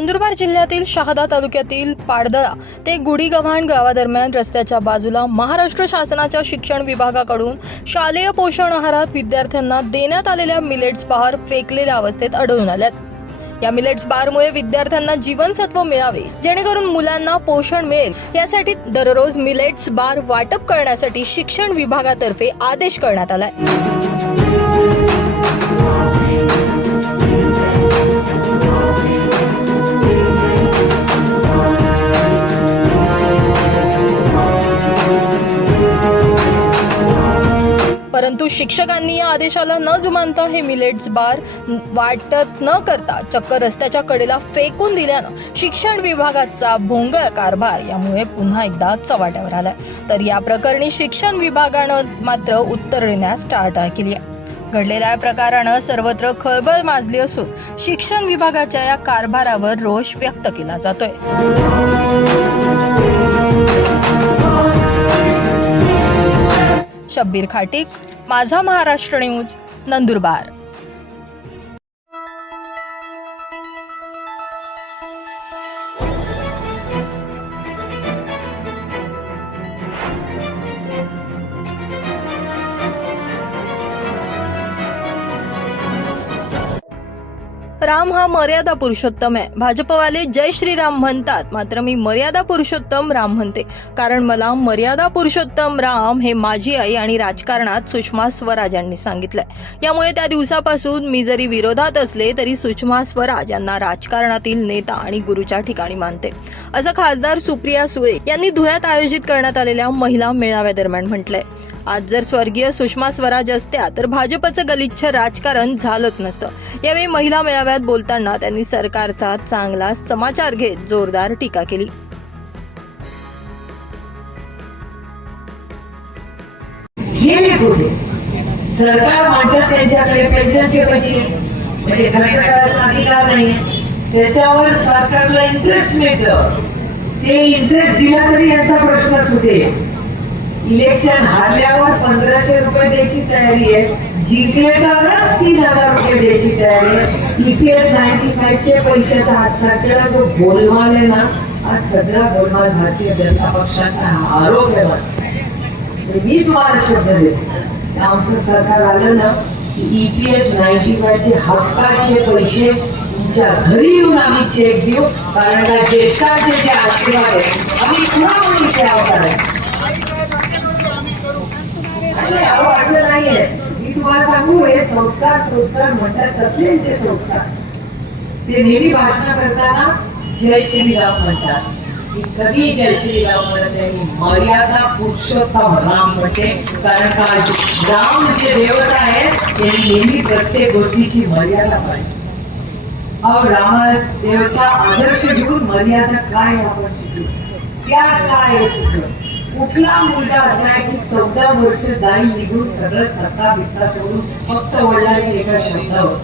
नंदुरबार जिल्ह्यातील शहादा तालुक्यातील पाडदळा ते गुढीगव्हाण गावादरम्यान रस्त्याच्या बाजूला महाराष्ट्र शासनाच्या शिक्षण विभागाकडून शालेय पोषण आहारात विद्यार्थ्यांना देण्यात आलेल्या मिलेट्स बार फेकलेल्या अवस्थेत आढळून आल्यात. या मिलेट्स बारमुळे विद्यार्थ्यांना जीवनसत्व मिळावे जेणेकरून मुलांना पोषण मिळेल. यासाठी दररोज मिलेट्स बार वाटप करण्यासाठी शिक्षण विभागातर्फे आदेश करण्यात आलाय. परंतु शिक्षकांनी या आदेशाला न जुमानता हे मिलेट्स बार वाटप न करता चक्क रस्त्याच्या कडेला फेकून दिल्यानं शिक्षण विभागाचा भोंगळ कारभार यामुळे पुन्हा एकदा चव्हाट्यावर आला तर या प्रकरणी शिक्षण विभागानं मात्र उत्तर देण्यास टाळाटाळ केली आहे. घडलेल्या या प्रकारानं सर्वत्र खळबळ माजली असून शिक्षण विभागाच्या या कारभारावर रोष व्यक्त केला जातोय. शब्बीर खाटीक माझा महाराष्ट्र न्यूज नंदुरबार. राम हा मर्यादा पुरुषोत्तम आहे. भाजपवाले जय श्रीराम म्हणतात मात्र मी मर्यादा पुरुषोत्तम राम म्हणते. कारण मला मर्यादा पुरुषोत्तम राम हे माझी आई आणि राजकारणात सुषमा स्वराज यांनी सांगितलंय. यामुळे त्या दिवसापासून मी जरी विरोधात असले तरी सुषमा स्वराज यांना राजकारणातील नेता आणि गुरुच्या ठिकाणी मानते. असं खासदार सुप्रिया सुळे यांनी धुळ्यात आयोजित करण्यात आलेल्या महिला मेळाव्यादरम्यान म्हटलंय. आज जर स्वर्गीय सुषमा स्वराज असत्या तर भाजपचं गलिच्छ राजकारण झालंच नसतं. यावेळी महिला मेळाव्यात बोलताना त्यांनी सरकारचा चांगला समाचार घेत जोरदार टीका केली. सरकार म्हणतात त्यांच्याकडे पेन्शनचे पैसे. म्हणजे अधिकार नाही. त्याच्यावर सरकारला इंटरेस्ट मिळतं. ते इंटरेस्ट दिला तरी याचा प्रश्नच होते. इलेक्शन हारल्यावर पंधराशे रुपये द्यायची तयारी आहे. जिंकले तरच तीन हजार रुपये द्यायची तयारी आहे. ईपीएस नाईन्टी फाईव्हचे पैशाचा हा सगळा जो गोलमाल आहे ना हा सगळा गोलमाल भारतीय जनता पक्षाचा हा आरोप आहे. मी तुम्हाला शब्द देते. आमचं सरकार आलं ना की ईपीएस नाईन्टी चे हक्काचे पैसे तुमच्या घरी येऊन आम्ही चेक देऊ. कारण का जे आशीर्वाद आहे आम्ही पुन्हा त्यावर आणि अहो, असं नाहीये. मी तुम्हाला सांगू हे संस्कार संस्कार म्हणतात कसल्यांचे संस्कार. ते नेहमी भाषण करताना जय श्रीराम म्हणतात. मी कधी जय श्रीराम म्हणत नाही मर्यादा पुरुषोत्तम राम म्हणते. कारण का राम जे देवता आहे ते नेहमी प्रत्येक गोष्टीची मर्यादा पाहिजे अहो रामा देवता आदर्श घेऊन मर्यादा काय आपण शिकलो त्या काय शिकलो कुठला मुलगा असला की चौदा वर्ष जाईल निघून सगळं सत्ता बित्ता सोडून फक्त वडिलांच्या एका शब्दावर.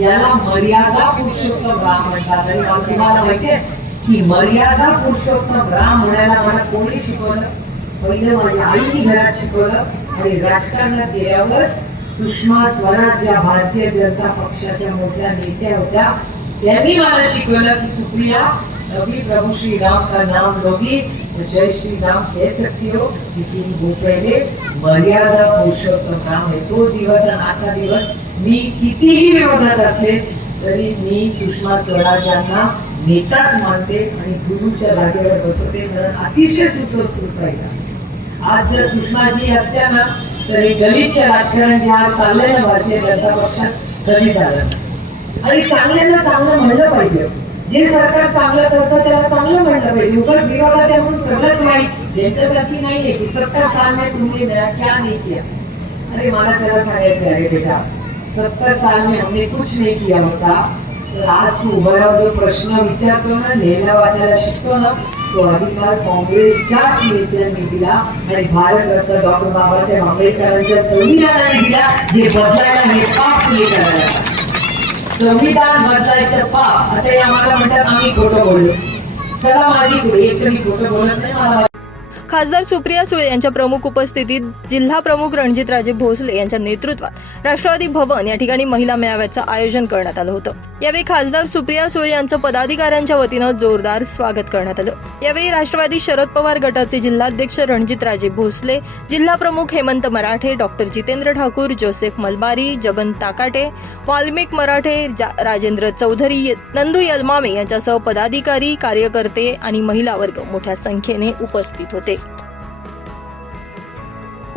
याला मर्यादा पुरुषोत्तम राम म्हणतात. आणि मला तुम्हाला माहितीये की मर्यादा पुरुषोत्तम राम म्हणायला मला कोणी शिकवलं? पहिले माझ्या आईनी घरात शिकवलं आणि राजकारणात गेल्यावर सुषमा स्वराज या भारतीय जनता पक्षाच्या मोठ्या नेत्या होत्या. त्यांनी मला शिकवलं की सुप्रिया रवी प्रभू श्री राम का नाम लोगी तो जय श्री राम कह सकती हो. लेकिन वो पहले मर्यादा पुरुषोत्तम राम है तो दिवस आणि आजचा दिवस मी कितीही विरोधात असले तरी मी सुषमा स्वराजांना नेताच मानते आणि गुरुच्या जागेवर बसवते म्हणून अतिशय सुसंस्कृत राहिला आज जर सुषमाजी असत्या ना तर हे गलिच्छ राजकारण जे आज चाललंय ना भारतीय जनता पक्षात कधी झालं. आणि चांगल्याला चांगलं म्हणलं पाहिजे. जे सरकार चांगलं करतं त्याला चांगलं म्हणलं पाहिजे. उगाच विरोधात त्याहून सगळंच वाईट यांच्यासाठी नाहीये की सत्तर साल में तुमने मेरा क्या नहीं किया. अरे मला त्याला सांगायचं अरे बेटा. सत्तर साल में हमने कुछ नहीं किया होता. तर आज तू उभा राहून जो प्रश्न विचारतो ना लिहायला वाचायला शिकतो ना तो अधिकार काँग्रेसच्याच नेत्यांनी दिला आणि भारतरत्न डॉक्टर बाबासाहेब आंबेडकरांच्या संविधानाने दिला जे बदलायला हे पाप तुम्ही करायला संविधान बदलायचं पाप आता या मला म्हणतात आम्ही खोटं बोललो. चला माझी कुठे एक तरी खोटं बोलत नाही मला खासदार सुप्रिया सुळे यांच्या प्रमुख उपस्थितीत जिल्हा प्रमुख रणजितराजे भोसले यांच्या नेतृत्वात राष्ट्रवादी भवन या ठिकाणी महिला मेळाव्याचं आयोजन करण्यात आलं होतं. यावेळी खासदार सुप्रिया सुळे यांचं पदाधिकाऱ्यांच्या वतीनं जोरदार स्वागत करण्यात आलं. यावेळी राष्ट्रवादी शरद पवार गटाचे जिल्हाध्यक्ष रणजितराजे भोसले जिल्हा प्रमुख हेमंत मराठे डॉक्टर जितेंद्र ठाकूर जोसेफ मलबारी जगन ताकाटे वाल्मिक मराठे जा- राजेंद्र चौधरी नंदू यलमामे यांच्यासह पदाधिकारी कार्यकर्ते आणि महिला वर्ग मोठ्या संख्येने उपस्थित होते.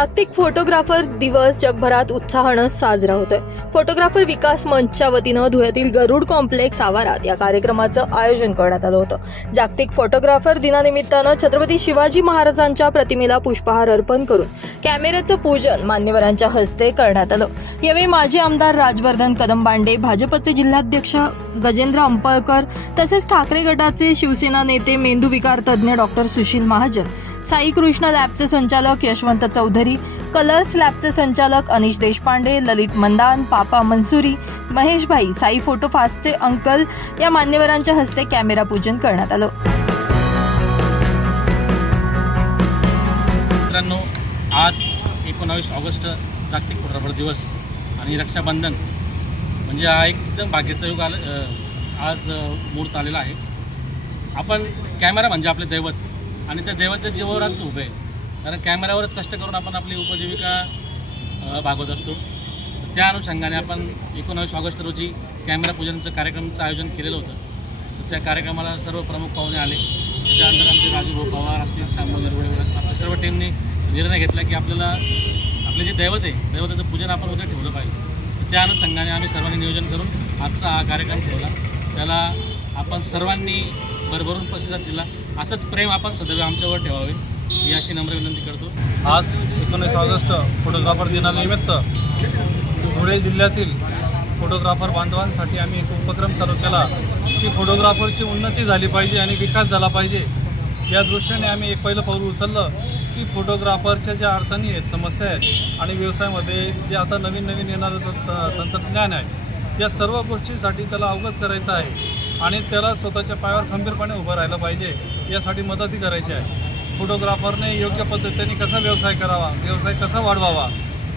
जागतिक फोटोग्राफर दिवस जगभरात उत्साहानं साजरा होतोय. फोटोग्राफर विकास मंचच्या वतीनं धुळ्यातील गरुड कॉम्प्लेक्स आवारात या कार्यक्रमाचं आयोजन करण्यात आलं होतं. जागतिक फोटोग्राफर दिनानिमित्तानं छत्रपती शिवाजी महाराजांच्या प्रतिमेला पुष्पहार अर्पण करून कॅमेऱ्याचं पूजन मान्यवरांच्या हस्ते करण्यात आलं. यावेळी माजी आमदार राजवर्धन कदमबांडे भाजपचे जिल्हाध्यक्ष गजेंद्र अंपळकर तसेच ठाकरे गटाचे शिवसेना नेते मेंदू विकार तज्ज्ञ डॉक्टर सुशील महाजन साई कृष्ण लॅबचे संचालक यशवंत चौधरी कलर्स लॅबचे संचालक अनिश देशपांडे ललित मंदान पापा मनसुरी महेशभाई साई फोटो फास्टचे अंकल या मान्यवरांच्या हस्ते कॅमेरा पूजन करण्यात आलं. मित्रांनो आज एकोणावीस ऑगस्ट जागतिक फोटोग्राफर दिवस आणि रक्षाबंधन म्हणजे हा एकदम भाग्याचा युग आलं आज मुहूर्त आलेला आहे. आपण कॅमेरा म्हणजे आपले दैवत. आणि त्या देवाच्या जीवावरच उभे आहे. कारण कॅमेऱ्यावरच कष्ट करून आपण आपली उपजीविका भागवत असतो. त्या अनुषंगाने आपण एकोणावीस ऑगस्ट रोजी कॅमेरा पूजनचं कार्यक्रमाचं आयोजन केलेलं होतं. तर त्या कार्यक्रमाला सर्व प्रमुख पाहुणे आले. त्याच्यानंतर आमचे राजू भाऊ पवार असतील शांबू निरवडे आपल्या सर्व टीमने निर्णय घेतला की आपल्याला आपले जे दैवत आहे दैवताचं पूजन आपण उद्या ठेवलं पाहिजे. त्या अनुषंगाने आम्ही सर्वांनी नियोजन करून आजचा हा कार्यक्रम ठेवला. त्याला आपण सर्वांनी भरभरून प्रतिसाद दिला. असंच प्रेम आपण सदैव आमच्यावर ठेवावे ही अशी नम्र विनंती करतो. आज एकोणीस ऑगस्ट फोटोग्राफर दिनानिमित्त धुळे जिल्ह्यातील फोटोग्राफर बांधवांसाठी आम्ही एक उपक्रम चालू केला की फोटोग्राफरची उन्नती झाली पाहिजे आणि विकास झाला पाहिजे. या दृष्टीने आम्ही एक पहिलं पाऊल उचललं की फोटोग्राफरच्या ज्या अडचणी आहेत समस्या आहेत आणि व्यवसायामध्ये जे आता नवीन नवीन येणारं तंत्र तंत्रज्ञान आहे या सर्व गोष्टीसाठी त्याला अवगत करायचं आहे. आणि त्याला स्वतःच्या पायावर खंबीरपणे उभं राहिलं पाहिजे यासाठी मदती करायची आहे. फोटोग्राफरने योग्य पद्धतीने कसा व्यवसाय करावा व्यवसाय कसा वाढवावा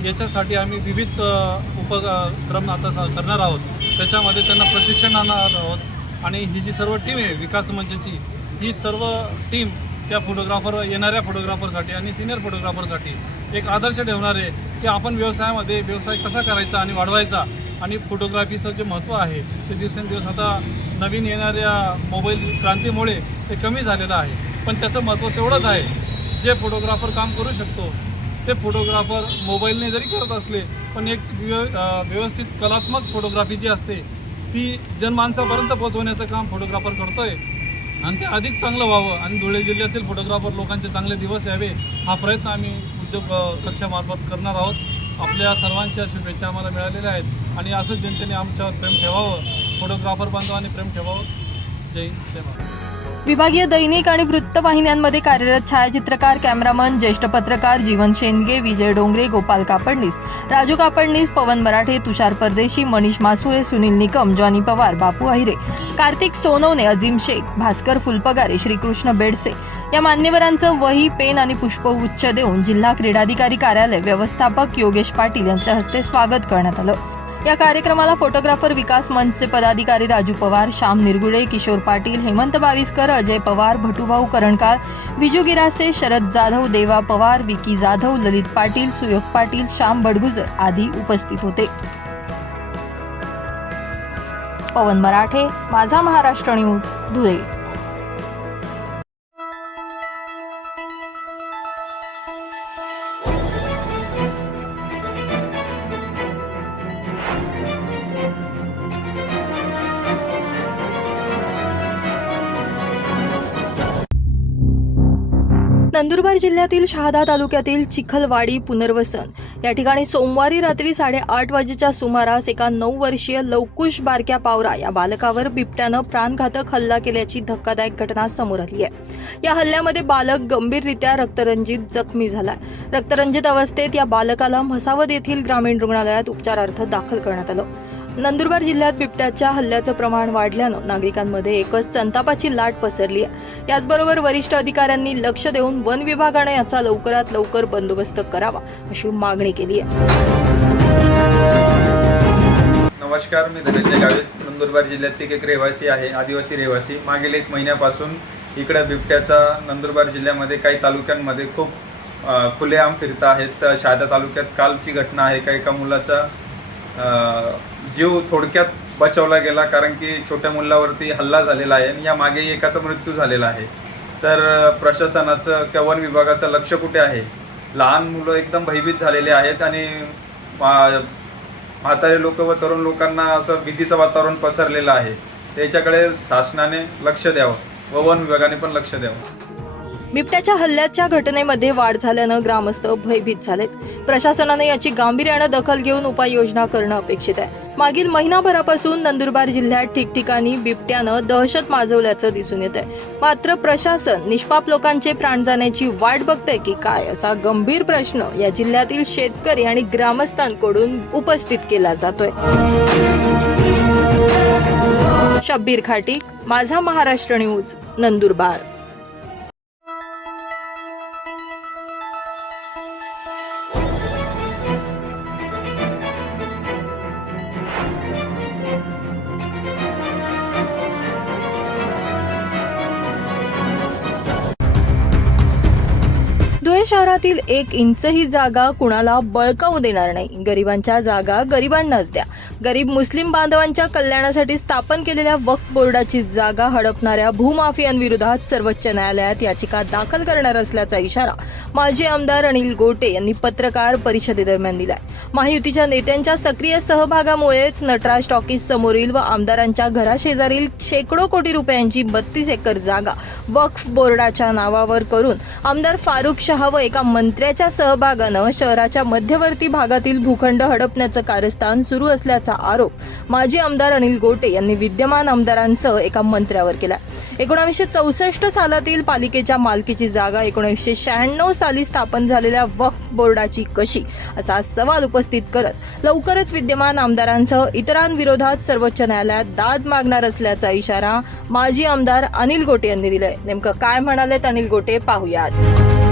याच्यासाठी आम्ही विविध उपक्रम आता करणार आहोत. त्याच्यामध्ये त्यांना प्रशिक्षण आणणार आहोत आणि ही जी सर्व टीम आहे विकास मंचची ही सर्व टीम त्या फोटोग्राफर येणाऱ्या फोटोग्राफरसाठी आणि सिनियर फोटोग्राफरसाठी एक आदर्श ठेवणार आहे की आपण व्यवसायामध्ये व्यवसाय कसा करायचा आणि वाढवायचा आणि फोटोग्राफीचं जे महत्त्व आहे ते दिवसेंदिवस आता नवीन येणाऱ्या मोबाईल क्रांतीमुळे ते कमी झालेलं आहे. पण त्याचं महत्त्व तेवढंच आहे जे फोटोग्राफर काम करू शकतो ते फोटोग्राफर मोबाईलने जरी करत असले पण एक व्यव व्यवस्थित कलात्मक फोटोग्राफी जी असते ती जनमानसापर्यंत पोहोचवण्याचं काम फोटोग्राफर करतोय. आणि ते अधिक चांगलं व्हावं आणि धुळे जिल्ह्यातील फोटोग्राफर लोकांचे चांगले दिवस यावे हा प्रयत्न आम्ही उद्योग कक्षामार्फत करणार आहोत. आपल्या सर्वांच्या शुभेच्छा आम्हाला मिळालेल्या आहेत. आणि असंच जनतेने आमच्यावर प्रेम ठेवावं. फोटोग्राफर बांधवांनी प्रेम ठेवावं. जय जय विभागीय दैनिक आणि वृत्तवाहिन्यांमध्ये कार्यरत छायाचित्रकार कॅमेरामन ज्येष्ठ पत्रकार जीवन शेंडगे विजय डोंगरे गोपाल कापडणीस राजू कापडणीस पवन मराठे तुषार परदेशी मनीष मासुळे सुनील निकम जॉनी पवार बापू अहिरे कार्तिक सोनवणे अजिम शेख भास्कर फुलपगारे श्रीकृष्ण बेडसे या मान्यवरांचं वही पेन आणि पुष्पगुच्छ देऊन जिल्हा क्रीडाधिकारी कार्यालय व्यवस्थापक योगेश पाटील यांच्या हस्ते स्वागत करण्यात आलं. या कार्यक्रमाला फोटोग्राफर विकास मंचचे पदाधिकारी राजू पवार श्याम निरगुडे किशोर पाटील हेमंत बावीसकर अजय पवार भटूभाऊ करणकार विजू गिरासे शरद जाधव देवा पवार विकी जाधव ललित पाटील सुयोग पाटील श्याम बडगुजर आदी उपस्थित होते. पवन मराठे माझा महाराष्ट्र न्यूज धुळे. नंदुरबार जिल्ह्यातील शहादा तालुक्यातील चिखलवाडी पुनर्वसन. या ठिकाणी सोमवारी रात्री साडेआठ वाजेच्या सुमारास एका नऊ वर्षीय लवकुश बारक्या पावरा या बालकावर बिबट्यानं प्राणघातक हल्ला केल्याची धक्कादायक घटना समोर आली आहे. या हल्ल्यामध्ये बालक गंभीररित्या रक्तरंजित जखमी झाला. रक्तरंजित अवस्थेत या बालकाला म्हसावद येथील ग्रामीण रुग्णालयात उपचारार्थ दाखल करण्यात आलं. नंदुरबार जिल्ह्यात बिबट्याच्या हल्ल्याचं प्रमाण वाढल्यानं नागरिकांमध्ये एकच संतापाची लाट पसरली आहे. याचबरोबर वरिष्ठ अधिकाऱ्यांनी लक्ष देऊन वन विभागानं याचा लवकरात लवकर बंदोबस्त करावा अशी मागणी केली आहे. नमस्कार मी धनंजय गावित. नंदुरबार जिल्ह्यातील एक रहिवासी आहे आदिवासी रहिवासी. मागील एक महिन्यापासून इकडं बिबट्याचा नंदुरबार जिल्ह्यामध्ये काही तालुक्यांमध्ये खूप खुलेआम फिरता आहेत. शहादा तालुक्यात कालची घटना आहे. का एका मुलाचा जीव थोडक्यात बचावला गेला कारण की छोट्या मुलावरती हल्ला झालेला आहे आणि या मागे एकाचा मृत्यू झालेला आहे. तर प्रशासनाचं किंवा वन विभागाचं लक्ष कुठे आहे? लहान मुलं एकदम भयभीत झालेले आहेत आणि म्हातारे लोक व तरुण लोकांना असं भीतीचं वातावरण पसरलेलं आहे. त्याच्याकडे शासनाने लक्ष द्यावं व वन विभागाने पण लक्ष द्यावं. बिबट्याच्या हल्ल्याच्या घटनेमध्ये वाढ झाल्यानं ग्रामस्थ भयभीत झालेत. प्रशासनाने याची गांभीर्यानं दखल घेऊन उपाययोजना करणं अपेक्षित आहे. मागील महिनाभरापासून नंदुरबार जिल्ह्यात ठिकठिकाणी बिबट्यानं दहशत माजवल्याचं दिसून येत आहे मात्र प्रशासन निष्पाप लोकांचे प्राण जाण्याची वाट बघतंय की काय असा गंभीर प्रश्न या जिल्ह्यातील शेतकरी आणि ग्रामस्थांकडून उपस्थित केला जातोय. शब्बीर खाटीक माझा महाराष्ट्र न्यूज नंदुरबार. शहरातील एक इंचही जागा कुणाला बळकावू देणार नाही. गरिबांच्या जागा गरिबांनाच द्या. गरीब मुस्लिम बांधवांच्या कल्याणासाठी स्थापन केलेल्या वक्फ बोर्डाची जागा हडपणाऱ्या भूमाफियांविरोधात सर्वोच्च न्यायालयात याचिका दाखल करणार असल्याचा इशारा माजी आमदार अनिल गोटे यांनी पत्रकार परिषदेदरम्यान दिलाय. महायुतीच्या नेत्यांच्या सक्रिय सहभागामुळेच नटराज टॉकीज समोरील व आमदारांच्या घराशेजारील शेकडो कोटी रुपयांची बत्तीस एकर जागा वक्फ बोर्डाच्या नावावर करून आमदार फारुख शहा व एका मंत्र्याच्या सहभागानं शहराच्या मध्यवर्ती भागातील भूखंड हडपण्याचं कारस्थान सुरू असल्याचा आरोप माजी आमदार अनिल गोटे यांनी विद्यमान आमदारांसह एका मंत्र्यावर केला. एकोणावीसशे चौसष्ट सालातील पालिकेच्या मालकीची जागा एकोणीसशे शहाण्णव साली स्थापन झालेल्या वक्फ बोर्डाची कशी असा सवाल उपस्थित करत लवकरच विद्यमान आमदारांसह इतरांविरोधात सर्वोच्च न्यायालयात दाद मागणार असल्याचा इशारा माजी आमदार अनिल गोटे यांनी दिलाय. नेमकं काय म्हणालेत अनिल गोटे पाहूयात.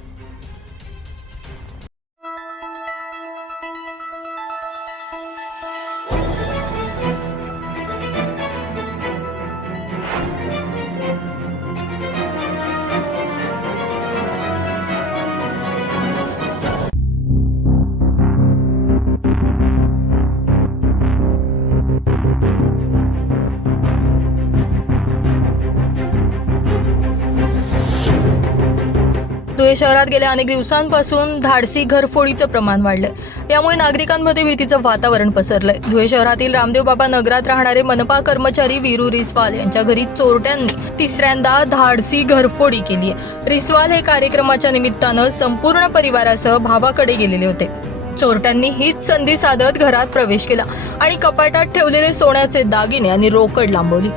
धुळे शहरात गेल्या अनेक दिवसांपासून धाडसी घरफोडीचं प्रमाण वाढलंय. यामुळे नागरिकांमध्ये भीतीचं वातावरण पसरलंय. धुळे शहरातील रामदेव बाबा नगरात राहणारे मनपा कर्मचारी वीरू रिसवाल यांच्या घरी चोरट्यांनी तिसऱ्यांदा धाडसी घरफोडी केली आहे. रिसवाल हे कार्यक्रमाच्या निमित्तानं संपूर्ण परिवारासह भावाकडे गेलेले होते. चोरट्यांनी हीच संधी साधत घरात प्रवेश केला आणि कपाटात ठेवलेले सोन्याचे दागिने आणि रोकड लांबवली.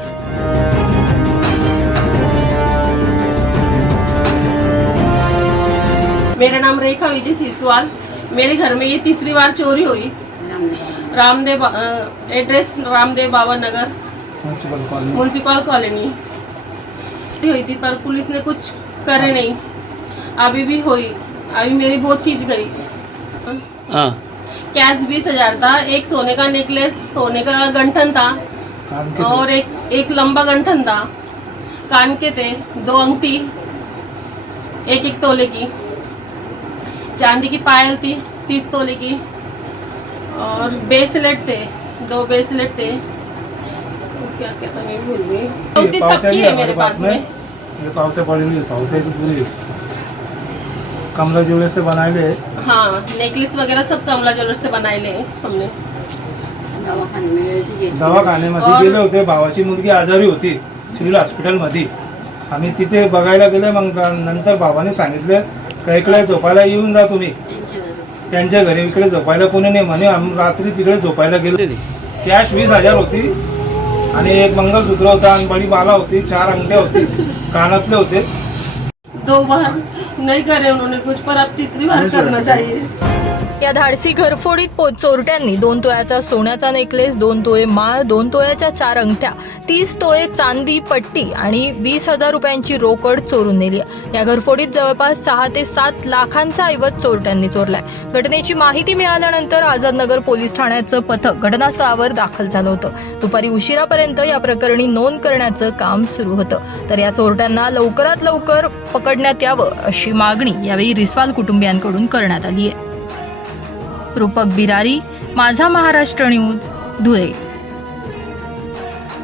मेरा नाम रेखा विजय सिसवाल। मेरे घर में ये तीसरी बार चोरी हुई। Ramdev address Ramdev Baba Nagar municipal colony हुई थी पर पुलिस ने कुछ करे नहीं। अभी भी हुई अभी मेरी बहुत चीज़ गई। हाँ। कैश बीस हज़ार था एक सोने का नेकलेस सोने का गंठन था और एक एक लंबा गंठन था। कान के थे दो अंगठी एक एक तोले की। चांदी की पायल थी तीस तोले की। और बेसलेट थे दो बेसलेट थे। और क्या मैं भूल गई। सबकी है मेरे पास में। ये पावते पावते की पूरी। कमला जुड़े से बनाए ले हाँ नेकलेस वगैरह सब कमला ज्वेलर से बनाए ले हमने। दवाखान्यामध्ये गेले होते भावाची मुलगी आजारी होती सिव्हिल हॉस्पिटलमध्ये आम्ही तिथे बघायला गेले मग नंतर भावाने सांगितलं का इकडे झोपायला येऊन जा तुम्ही? त्यांच्या घरी इकडे झोपायला कोणी नाही म्हणे. आम्ही रात्री तिकडे झोपायला गेलो. कॅश वीस हजार होती आणि एक मंगळसूत्र होता आणि बडी माला होती चार अंगठ्या होती कानातले होते. दो नहीं करे उन्होंने कुछ पर अब तीसरी बार करना चाहिए। या धाडसी घरफोडीत पो चोरट्यांनी दोन तोळ्याचा सोन्याचा नेकलेस दोन तोळे माळ दोन तोळ्याच्या चार अंगठ्या तीस तोळे चांदी पट्टी आणि वीस हजार रुपयांची रोकड चोरून नेली. या घरफोडीत जवळपास सहा ते सात लाखांचा ऐवज चोरट्यांनी चोरलाय. घटनेची माहिती मिळाल्यानंतर आझादनगर पोलीस ठाण्याचं पथक घटनास्थळावर दाखल झालं होतं. दुपारी उशिरापर्यंत या प्रकरणी नोंद करण्याचं काम सुरू होतं. तर या चोरट्यांना लवकरात लवकर पकडण्यात यावं अशी मागणी यावेळी रिस्वाल कुटुंबियांकडून करण्यात आली आहे. रूपक बिरारी माझा महाराष्ट्र न्यूज धुळे.